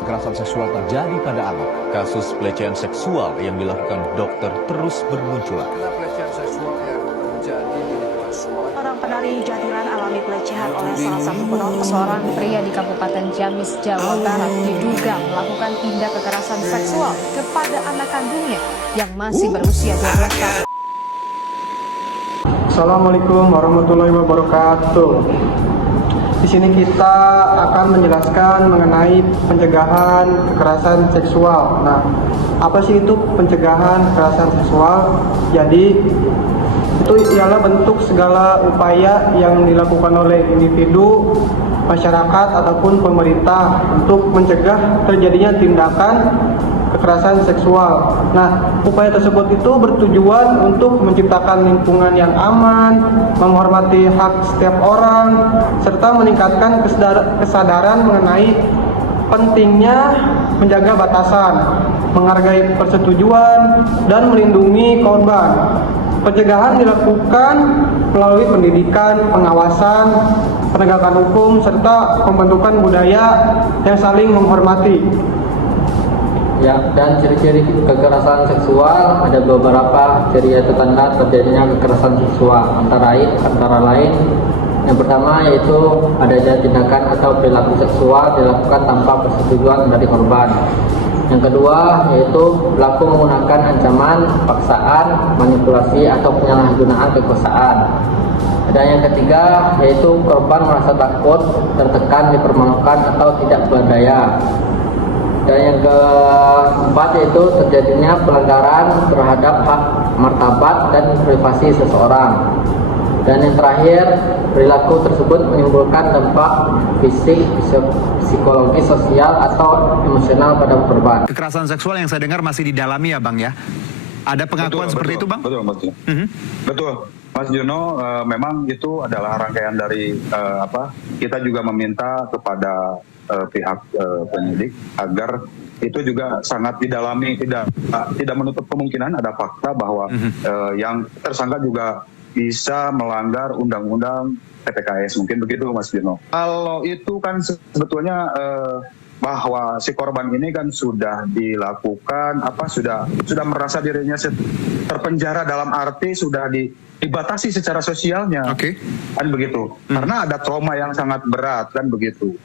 Kekerasan seksual terjadi pada anak. Kasus pelecehan seksual yang dilakukan dokter terus bermunculan. Pelecehan seksual yang terjadi di lingkungan sekolah. Orang penari jadilan alami pelecehan oleh salah satu penonton. Seorang pria di Kabupaten Ciamis, Jawa Barat diduga melakukan tindak kekerasan seksual kepada anak kandungnya yang masih berusia 12 tahun. Assalamualaikum warahmatullahi wabarakatuh. Di sini kita akan menjelaskan mengenai pencegahan kekerasan seksual. Nah, apa sih itu pencegahan kekerasan seksual? Jadi, itu ialah bentuk segala upaya yang dilakukan oleh individu, masyarakat, ataupun pemerintah untuk mencegah terjadinya tindakan kekerasan seksual. Nah, upaya tersebut itu bertujuan untuk menciptakan lingkungan yang aman, menghormati hak setiap orang, serta meningkatkan kesadaran mengenai pentingnya menjaga batasan, menghargai persetujuan, dan melindungi korban. Pencegahan dilakukan melalui pendidikan, pengawasan, penegakan hukum, serta pembentukan budaya yang saling menghormati. Ya, dan ciri-ciri kekerasan seksual ada beberapa ciri atau tanda terjadinya kekerasan seksual antara lain yang pertama yaitu adanya tindakan atau perilaku seksual dilakukan tanpa persetujuan dari korban. Yang kedua yaitu pelaku menggunakan ancaman, paksaan, manipulasi atau penyalahgunaan kekuasaan. Dan yang ketiga yaitu korban merasa takut, tertekan, dipermalukan atau tidak berdaya. Dan yang keempat yaitu terjadinya pelanggaran terhadap hak martabat dan privasi seseorang. Dan yang terakhir, perilaku tersebut menimbulkan dampak fisik, psikologis, sosial, atau emosional pada korban. Kekerasan seksual yang saya dengar masih didalami ya Bang ya? Ada pengakuan seperti itu Bang? Betul, Mas. Betul. Mas Jono, memang itu adalah rangkaian dari kita juga meminta kepada pihak penyidik agar itu juga sangat didalami, tidak menutup kemungkinan ada fakta bahwa yang tersangka juga bisa melanggar undang-undang TPKS, mungkin begitu Mas Jono. Kalau itu kan sebetulnya bahwa si korban ini kan sudah dilakukan sudah merasa dirinya terpenjara dalam arti sudah dibatasi secara sosialnya, kan begitu. Karena ada trauma yang sangat berat, kan begitu.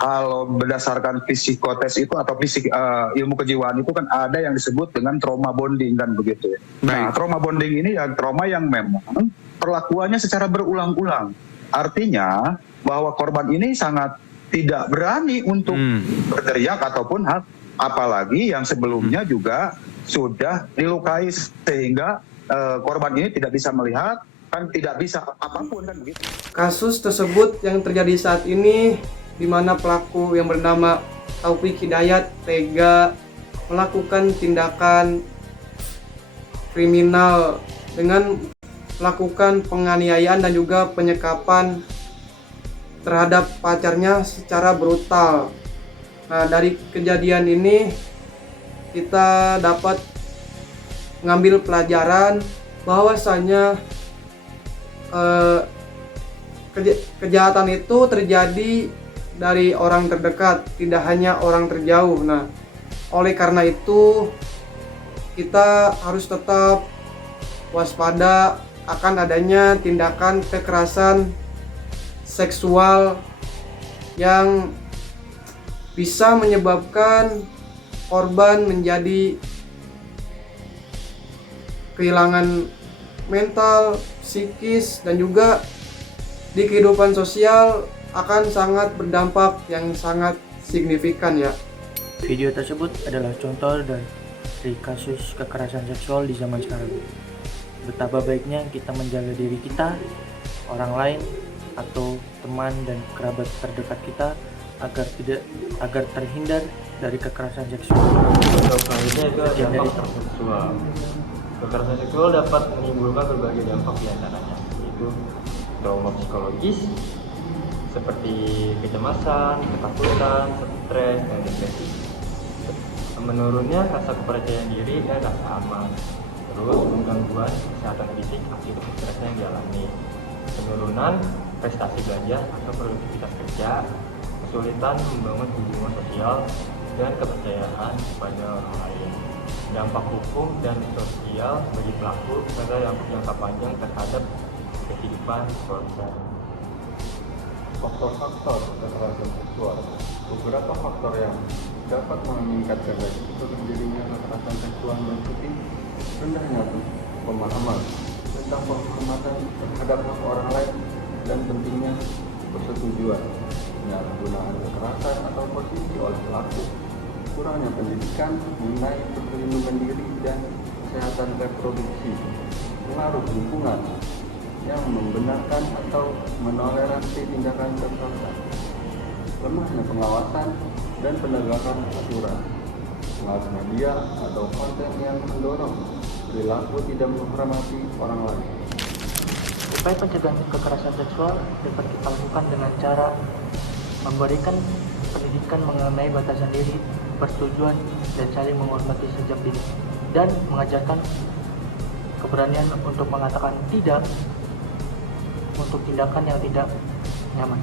Kalau berdasarkan psikotes itu atau ilmu kejiwaan itu kan ada yang disebut dengan trauma bonding, kan begitu. Nah, trauma bonding ini ya trauma yang memang perlakuannya secara berulang-ulang. Artinya bahwa korban ini sangat tidak berani untuk berteriak ataupun apalagi yang sebelumnya juga sudah dilukai sehingga korban ini tidak bisa melihat, kan tidak bisa apapun, kan begitu. Kasus tersebut yang terjadi saat ini di mana pelaku yang bernama Taufik Hidayat tega melakukan tindakan kriminal dengan melakukan penganiayaan dan juga penyekapan terhadap pacarnya secara brutal. Nah, dari kejadian ini kita dapat mengambil pelajaran bahwasanya kejahatan itu terjadi dari orang terdekat, tidak hanya orang terjauh. Nah, oleh karena itu kita harus tetap waspada akan adanya tindakan kekerasan seksual yang bisa menyebabkan korban menjadi kehilangan mental, psikis, dan juga di kehidupan sosial akan sangat berdampak yang sangat signifikan ya. Video tersebut adalah contoh dari kasus kekerasan seksual di zaman sekarang. Betapa baiknya kita menjaga diri kita, orang lain, atau teman dan kerabat terdekat kita agar terhindar dari kekerasan seksual. Untuk selanjutnya itu dampak seksual. Kekerasan seksual dapat menimbulkan berbagai dampak diantaranya, yaitu trauma psikologis seperti kecemasan, ketakutan, stres, dan depresi. Menurunnya rasa kepercayaan diri dan rasa aman. Terus gangguan kesehatan fisik akibat stresnya yang dialami. Penurunan prestasi belajar atau produktivitas kerja, kesulitan membangun hubungan sosial, dan kepercayaan kepada orang lain. Dampak hukum dan sosial bagi pelaku serta dampak jangka panjang terhadap kehidupan korban. Faktor-faktor kekerasan seksual. Beberapa faktor yang dapat meningkatkan resiko terjadinya kekerasan seksual meliputi rendahnya pemahaman tentang penghormatan terhadap hak orang lain dan pentingnya persetujuan, penyalahgunaan kekerasan atau posisi oleh pelaku, kurangnya pendidikan mengenai perlindungan diri dan kesehatan reproduksi, pengaruh lingkungan yang membenarkan atau menoleransi tindakan kekerasan, lemahnya pengawasan dan penegakan aturan, pengaruh media atau konten yang mendorong perilaku tidak menghormati orang lain. Upaya pencegahan kekerasan seksual dapat kita lakukan dengan cara memberikan pendidikan mengenai batasan diri, persetujuan, dan saling menghormati sejak dini, dan mengajarkan keberanian untuk mengatakan tidak untuk tindakan yang tidak nyaman,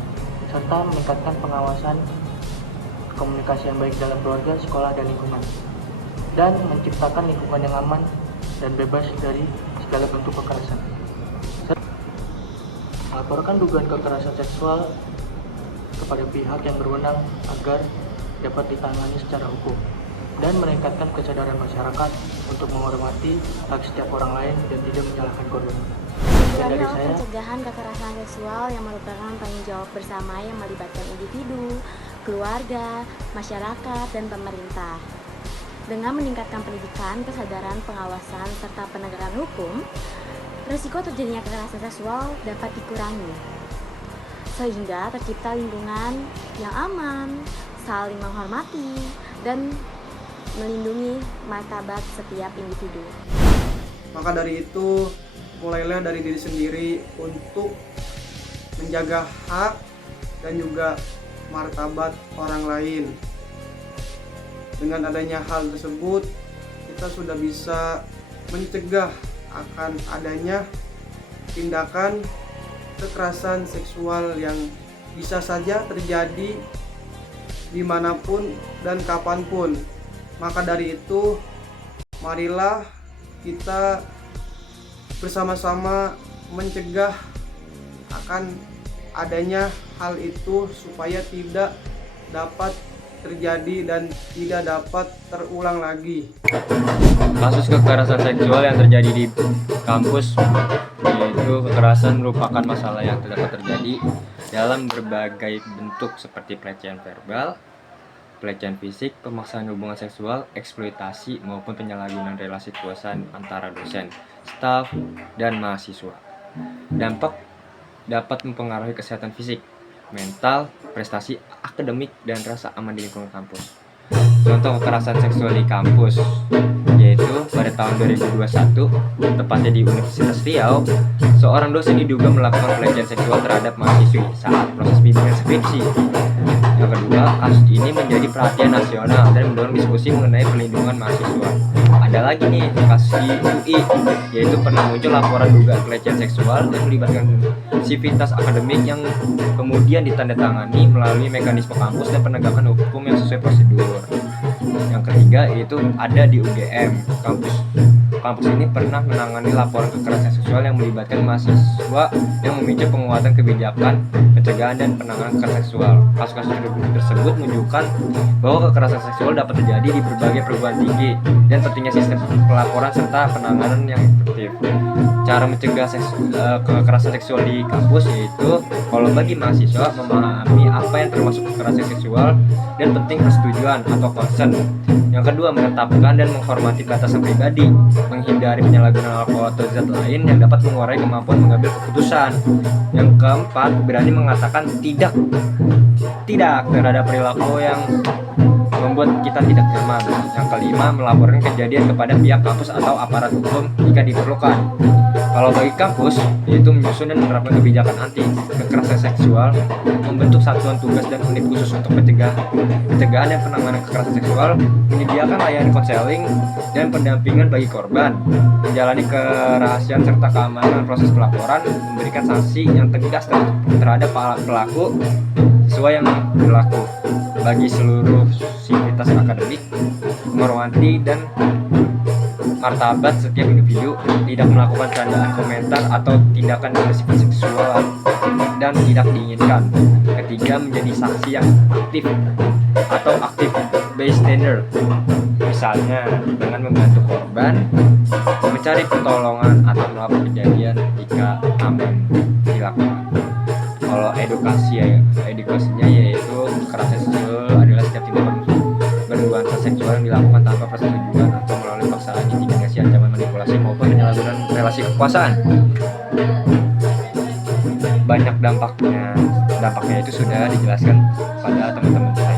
serta meningkatkan pengawasan komunikasi yang baik dalam keluarga, sekolah, dan lingkungan, dan menciptakan lingkungan yang aman dan bebas dari segala bentuk kekerasan. Melaporkan dugaan kekerasan seksual kepada pihak yang berwenang agar dapat ditangani secara hukum, dan meningkatkan kesadaran masyarakat untuk menghormati hak setiap orang lain dan tidak menyalahkan korban. Dari saya, pencegahan kekerasan seksual yang merupakan tanggung jawab bersama yang melibatkan individu, keluarga, masyarakat, dan pemerintah. Dengan meningkatkan pendidikan, kesadaran, pengawasan, serta penegakan hukum, risiko terjadinya kekerasan seksual dapat dikurangi, sehingga tercipta lingkungan yang aman, saling menghormati, dan melindungi martabat setiap individu. Maka dari itu, mulailah dari diri sendiri untuk menjaga hak dan juga martabat orang lain. Dengan adanya hal tersebut, kita sudah bisa mencegah akan adanya tindakan kekerasan seksual yang bisa saja terjadi dimanapun dan kapanpun. Maka dari itu, marilah kita bersama-sama mencegah akan adanya hal itu supaya tidak dapat terjadi dan tidak dapat terulang lagi. Kasus kekerasan seksual yang terjadi di kampus, yaitu kekerasan merupakan masalah yang dapat terjadi dalam berbagai bentuk seperti pelecehan verbal, pelecehan fisik, pemaksaan hubungan seksual, eksploitasi, maupun penyalahgunaan relasi kuasa antara dosen, staf, dan mahasiswa. Dampak dapat mempengaruhi kesehatan fisik, mental, prestasi akademik, dan rasa aman di lingkungan kampus. Contoh kekerasan seksual di kampus yaitu pada tahun 2021, tepatnya di Universitas Riau, seorang dosen diduga melakukan pelecehan seksual terhadap mahasiswi saat proses bimbingan skripsi. Yang kedua, kasus ini menjadi perhatian nasional dan mendorong diskusi mengenai perlindungan mahasiswa. Ada lagi nih kasus di UI, yaitu pernah muncul laporan dugaan pelecehan seksual yang melibatkan sivitas akademik yang kemudian ditandatangani melalui mekanisme kampus dan penegakan hukum yang sesuai prosedur. Yang ketiga yaitu ada di UGM. Kampus ini pernah menangani laporan kekerasan seksual yang melibatkan mahasiswa yang memicu penguatan kebijakan pencegahan dan penanganan kekerasan seksual. Kasus-kasus tersebut menunjukkan bahwa kekerasan seksual dapat terjadi di berbagai perguruan tinggi dan pentingnya sistem pelaporan serta penanganan yang efektif. Cara mencegah kekerasan seksual di kampus yaitu kalau bagi mahasiswa memahami apa yang termasuk kekerasan seksual dan penting persetujuan atau consent. Yang kedua, menetapkan dan menghormati batasan pribadi, menghindari penyalahgunaan alkohol atau zat lain yang dapat mengurangi kemampuan mengambil keputusan. Yang keempat, berani mengatakan tidak terhadap perilaku yang membuat kita tidak nyaman. Yang kelima, melaporkan kejadian kepada pihak kampus atau aparat hukum jika diperlukan. Kalau bagi kampus, yaitu menyusun dan menerapkan kebijakan anti kekerasan seksual, membentuk satuan tugas dan unit khusus untuk pencegahan dan penanganan kekerasan seksual, menyediakan layanan konseling dan pendampingan bagi korban, menjalani kerahasiaan serta keamanan proses pelaporan, memberikan sanksi yang tegas terhadap pelaku sesuai yang berlaku bagi seluruh sivitas akademik, menghormati dan martabat setiap individu, tidak melakukan candaan, komentar atau tindakan yang bersifat seksual dan tidak diinginkan. Ketiga, menjadi saksi yang aktif atau active bystander, misalnya dengan membantu korban, mencari pertolongan atau melapor kejadian jika aman dilakukan. Kalau edukasinya yaitu kekerasan seksual adalah setiap tindakan bernuansa seksual yang dilakukan tanpa persetujuan atau melalui paksaan, intimidasi, ancaman, manipulasi maupun penyalahgunaan relasi kekuasaan. Banyak dampaknya itu sudah dijelaskan pada teman-teman saya.